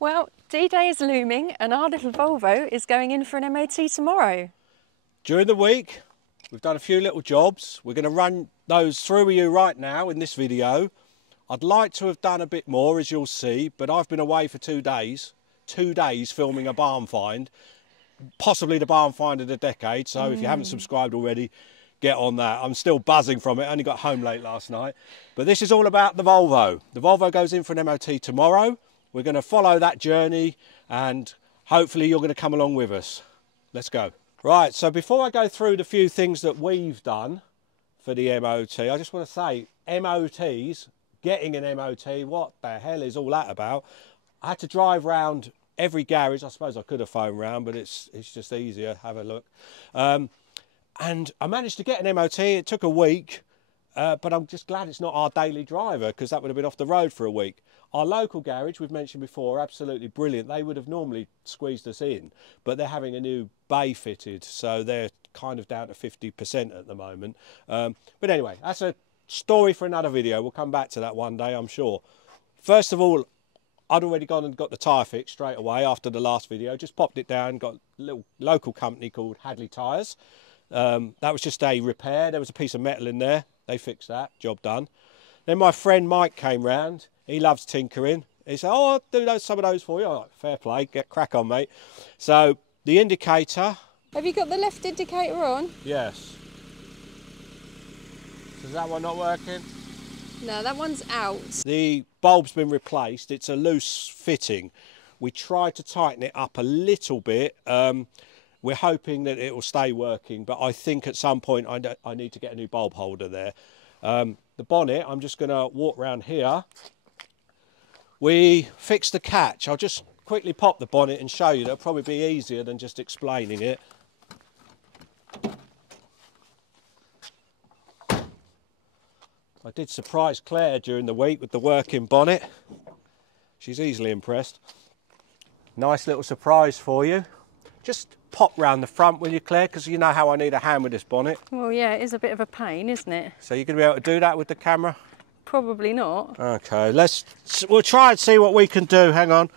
Well, D-Day is looming and our little Volvo is going in for an MOT tomorrow. During the week, we've done a few little jobs. We're going to run those through with you right now in this video. I'd like to have done a bit more, as you'll see, but I've been away for 2 days. 2 days filming a barn find, possibly the barn find of the decade. So if you haven't subscribed already, get on that. I'm still buzzing from it. I only got home late last night. But this is all about the Volvo. The Volvo goes in for an MOT tomorrow. We're going to follow that journey and hopefully you're going to come along with us. Let's go. Right, so before I go through the few things that we've done for the MOT, I just want to say MOTs, getting an MOT, what the hell is all that about? I had to drive round every garage. I suppose I could have phoned round, but it's just easier. Have a look. And I managed to get an MOT. It took a week, but I'm just glad it's not our daily driver because that would have been off the road for a week. Our local garage, we've mentioned before, absolutely brilliant. They would have normally squeezed us in, but they're having a new bay fitted, so they're kind of down to 50% at the moment. But anyway, that's a story for another video. We'll come back to that one day, I'm sure. First of all, I'd already gone and got the tyre fixed straight away after the last video. Just popped it down, got a little local company called Hadley Tyres. That was just a repair. There was a piece of metal in there. They fixed that, job done. Then my friend Mike came round. He loves tinkering. He said, oh, I'll do some of those for you. I'm like, fair play, get crack on, mate. So the indicator. Have you got the left indicator on? Yes. Is that one not working? No, that one's out. The bulb's been replaced. It's a loose fitting. We tried to tighten it up a little bit. We're hoping that it will stay working, but I think at some point I need to get a new bulb holder there. The bonnet, I'm just going to walk around here. We fixed the catch. I'll just quickly pop the bonnet and show you. That'll probably be easier than just explaining it. I did surprise Claire during the week with the working bonnet. She's easily impressed. Nice little surprise for you. Just pop round the front, will you, Claire? Because you know how I need a hand with this bonnet. Well, yeah, it is a bit of a pain, isn't it? So you're going to be able to do that with the camera? Probably not. Okay, we'll try and see what we can do. Hang on.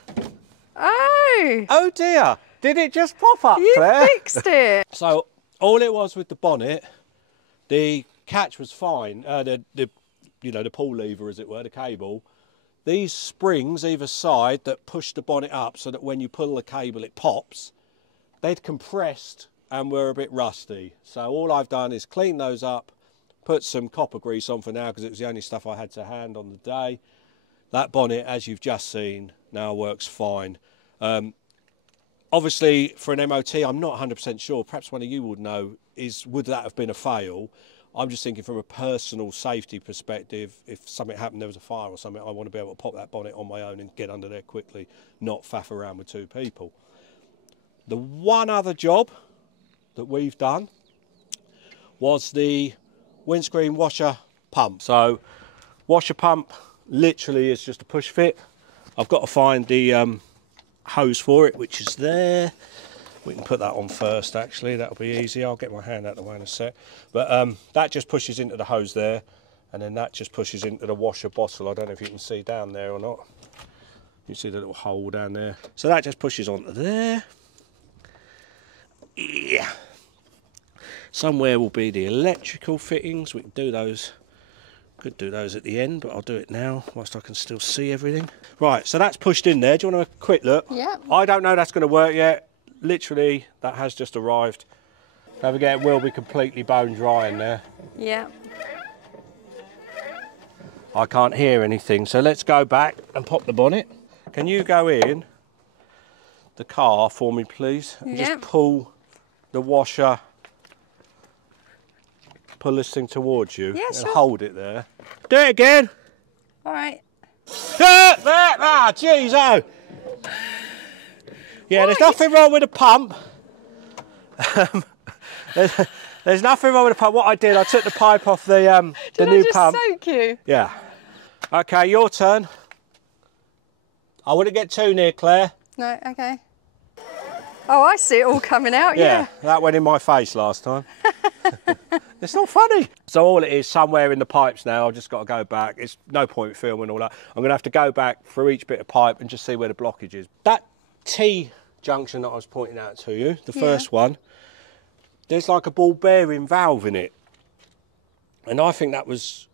Oh! Oh dear! Did it just pop up, Claire? You fixed it! So all it was with the bonnet, the catch was fine. The pull lever, as it were, the cable. These springs either side that push the bonnet up so that when you pull the cable it pops, they'd compressed and were a bit rusty. So all I've done is clean those up, put some copper grease on for now because it was the only stuff I had to hand on the day. That bonnet, as you've just seen, now works fine. Obviously, for an MOT, I'm not 100% sure. Perhaps one of you would know, would that have been a fail? I'm just thinking from a personal safety perspective, if something happened, there was a fire or something, I want to be able to pop that bonnet on my own and get under there quickly, not faff around with 2 people. The one other job that we've done was the windscreen washer pump. So washer pump literally is just a push fit. I've got to find the hose for it, which is there. We can put that on first, actually. That'll be easy. I'll get my hand out of the way in a sec. But that just pushes into the hose there, and then that just pushes into the washer bottle. I don't know if you can see down there or not. You see the little hole down there. So that just pushes onto there. Yeah. Somewhere will be the electrical fittings. We can do those. Could do those at the end, but I'll do it now whilst I can still see everything. Right, so that's pushed in there. Do you want to have a quick look? Yeah. I don't know that's going to work yet. Literally, that has just arrived. Don't forget, it will be completely bone dry in there. Yeah. I can't hear anything, so let's go back and pop the bonnet. Can you go in the car for me, please? And just pull the washer, pull this thing towards you, yeah, and sure. hold it there. Do it again. All right. There! Ah, jeez, oh. Yeah, there's nothing wrong with the pump. There's nothing wrong with the pump. What I did, I took the pipe off the new pump. Did I just soak you? Yeah. Okay, your turn. I wouldn't get too near, Claire. No, okay. Oh, I see it all coming out, yeah. That went in my face last time. It's not funny. So all it is, somewhere in the pipes now, I've just got to go back. It's no point filming all that. I'm going to have to go back through each bit of pipe and just see where the blockage is. That T junction that I was pointing out to you, the first one, there's like a ball bearing valve in it. And I think that was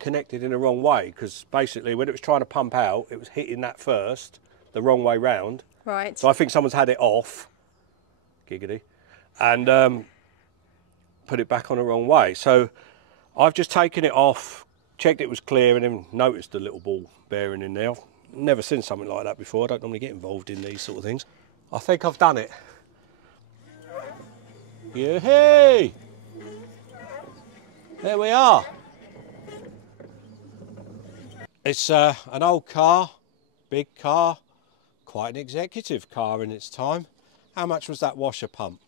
connected in the wrong way, because basically when it was trying to pump out, it was hitting that first, the wrong way round. Right. So I think someone's had it off, giggity, and put it back on the wrong way. So I've just taken it off, checked it was clear, and then noticed the little ball bearing in there. I've never seen something like that before. I don't normally get involved in these sort of things. I think I've done it. Yay! There we are. It's an old car, big car, quite an executive car in its time. How much was that washer pump?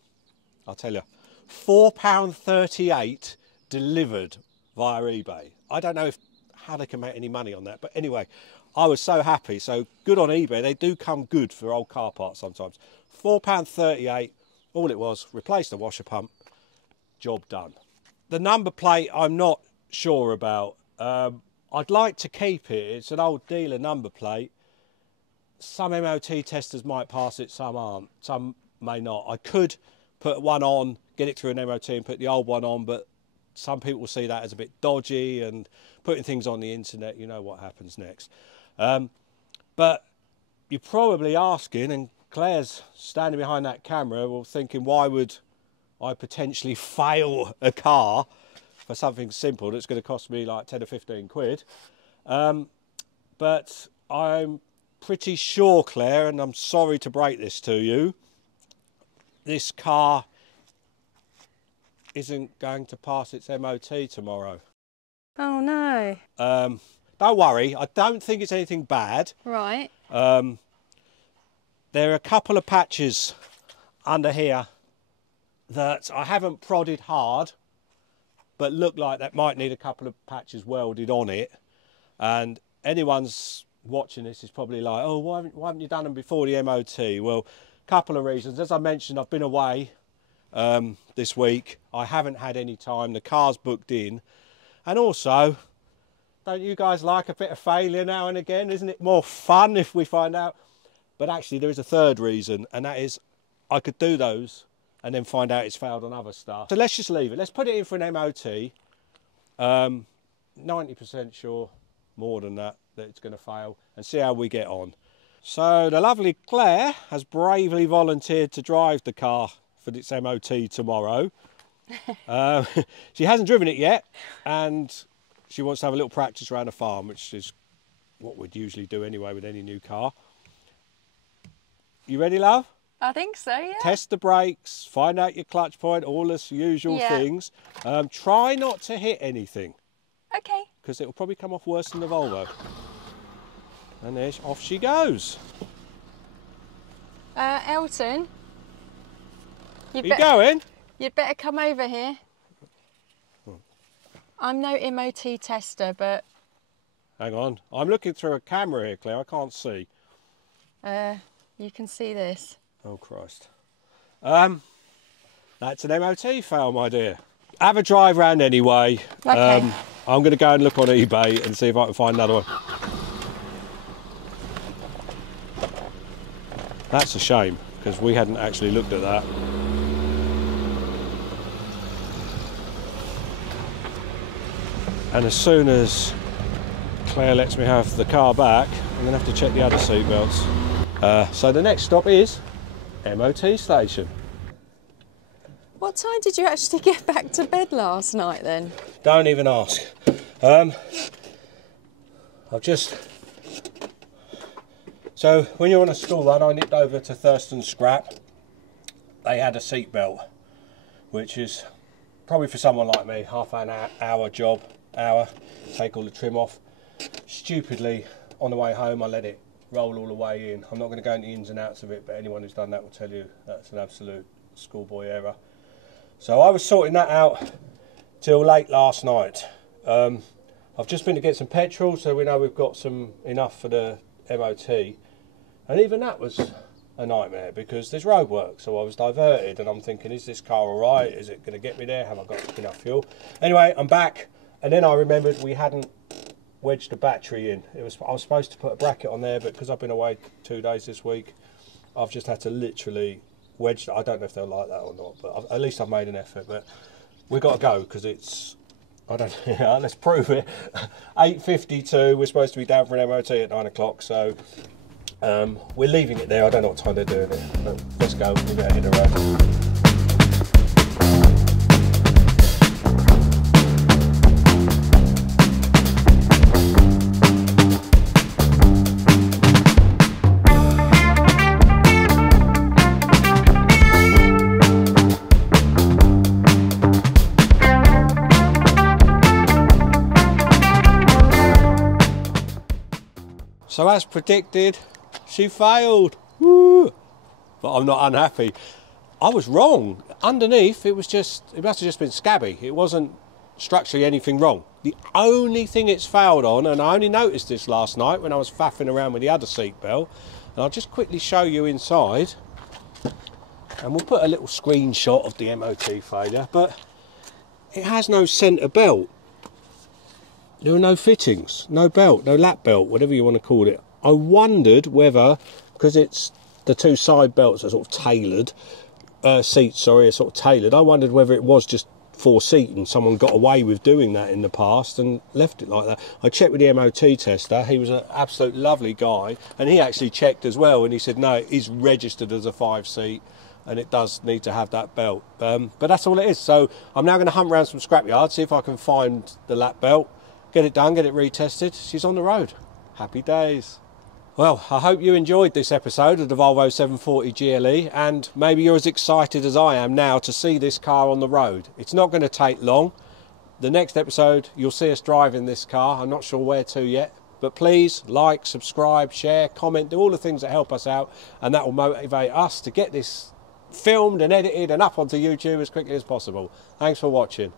I'll tell you. £4.38 delivered via eBay. I don't know how they can make any money on that, but anyway, I was so happy. So good on eBay. They do come good for old car parts sometimes. £4.38, all it was, replace the washer pump, job done. The number plate I'm not sure about. I'd like to keep it. It's an old dealer number plate. Some MOT testers might pass it, some aren't, some may not. I could put one on, get it through an MOT and put the old one on, but some people will see that as a bit dodgy, and putting things on the internet, you know what happens next. But you're probably asking, and Claire's standing behind that camera, well, thinking, why would I potentially fail a car for something simple that's going to cost me like 10 or 15 quid? But I'm pretty sure, Claire, and I'm sorry to break this to you, this car isn't going to pass its MOT tomorrow. Oh no. Don't worry, I don't think it's anything bad. Right. There are a couple of patches under here that I haven't prodded hard, but look like that might need a couple of patches welded on it. And anyone's watching this is probably like, oh, why haven't you done them before the MOT? Well, a couple of reasons. As I mentioned, I've been away this week. I haven't had any time. The car's booked in. And also, don't you guys like a bit of failure now and again? Isn't it more fun if we find out? But actually, there is a third reason, and that is I could do those and then find out it's failed on other stuff. So let's just leave it. Let's put it in for an MOT. 90% sure, more than that it's going to fail, and see how we get on. So the lovely Claire has bravely volunteered to drive the car for its MOT tomorrow. She hasn't driven it yet, and she wants to have a little practice around the farm, which is what we'd usually do anyway with any new car. You ready, love? I think so, yeah. Test the brakes, find out your clutch point, all the usual things. Try not to hit anything. Okay. Because it'll probably come off worse than the Volvo. And there, off she goes. Elton. Are you going? You'd better come over here. I'm no MOT tester, but... Hang on. I'm looking through a camera here, Claire. I can't see. You can see this. Oh, Christ. That's an MOT fail, my dear. Have a drive round anyway. Okay. I'm going to go and look on eBay and see if I can find another one. That's a shame, because we hadn't actually looked at that. And as soon as Claire lets me have the car back, I'm going to have to check the other seat belts. So the next stop is MOT station. What time did you actually get back to bed last night then? Don't even ask. I've just... So when you're on a school run, I nipped over to Thurston Scrap. They had a seat belt, which is probably for someone like me, half an hour job, take all the trim off. Stupidly, on the way home, I let it roll all the way in. I'm not going to go into the ins and outs of it, but anyone who's done that will tell you that's an absolute schoolboy error. So I was sorting that out till late last night. I've just been to get some petrol, so we know we've got some enough for the MOT, and even that was a nightmare because there's road work, so I was diverted and I'm thinking, is this car all right? Is it going to get me there? Have I got enough fuel? Anyway, I'm back, and then I remembered we hadn't wedged the battery in. I was supposed to put a bracket on there, but because I've been away 2 days this week, I've just had to literally wedge. I don't know if they'll like that or not, but at least I've made an effort. But we've got to go because it's, I don't know, let's prove it. 8:52, we're supposed to be down for an MOT at 9 o'clock, so we're leaving it there. I don't know what time they're doing it, but let's go. We're going to hit the road. So as predicted, she failed. Woo! But I'm not unhappy. I was wrong. Underneath, it must have just been scabby. It wasn't structurally anything wrong. The only thing it's failed on, and I only noticed this last night when I was faffing around with the other seat belt, and I'll just quickly show you inside, and we'll put a little screenshot of the MOT failure, but it has no centre belt. There are no fittings, no belt, no lap belt, whatever you want to call it. I wondered whether, because it's the two side belts are sort of tailored, seats, sorry, are sort of tailored, I wondered whether it was just 4-seat and someone got away with doing that in the past and left it like that. I checked with the MOT tester, he was an absolute lovely guy, and he actually checked as well, and he said, no, it is registered as a 5-seat. And it does need to have that belt. But that's all it is. So I'm now going to hunt around some scrapyards, see if I can find the lap belt. Get it done, get it retested. She's on the road. Happy days. Well, I hope you enjoyed this episode of the Volvo 740 GLE, and maybe you're as excited as I am now to see this car on the road. It's not going to take long. The next episode, you'll see us driving this car. I'm not sure where to yet, but please like, subscribe, share, comment, do all the things that help us out, and that will motivate us to get this filmed and edited and up onto YouTube as quickly as possible. Thanks for watching.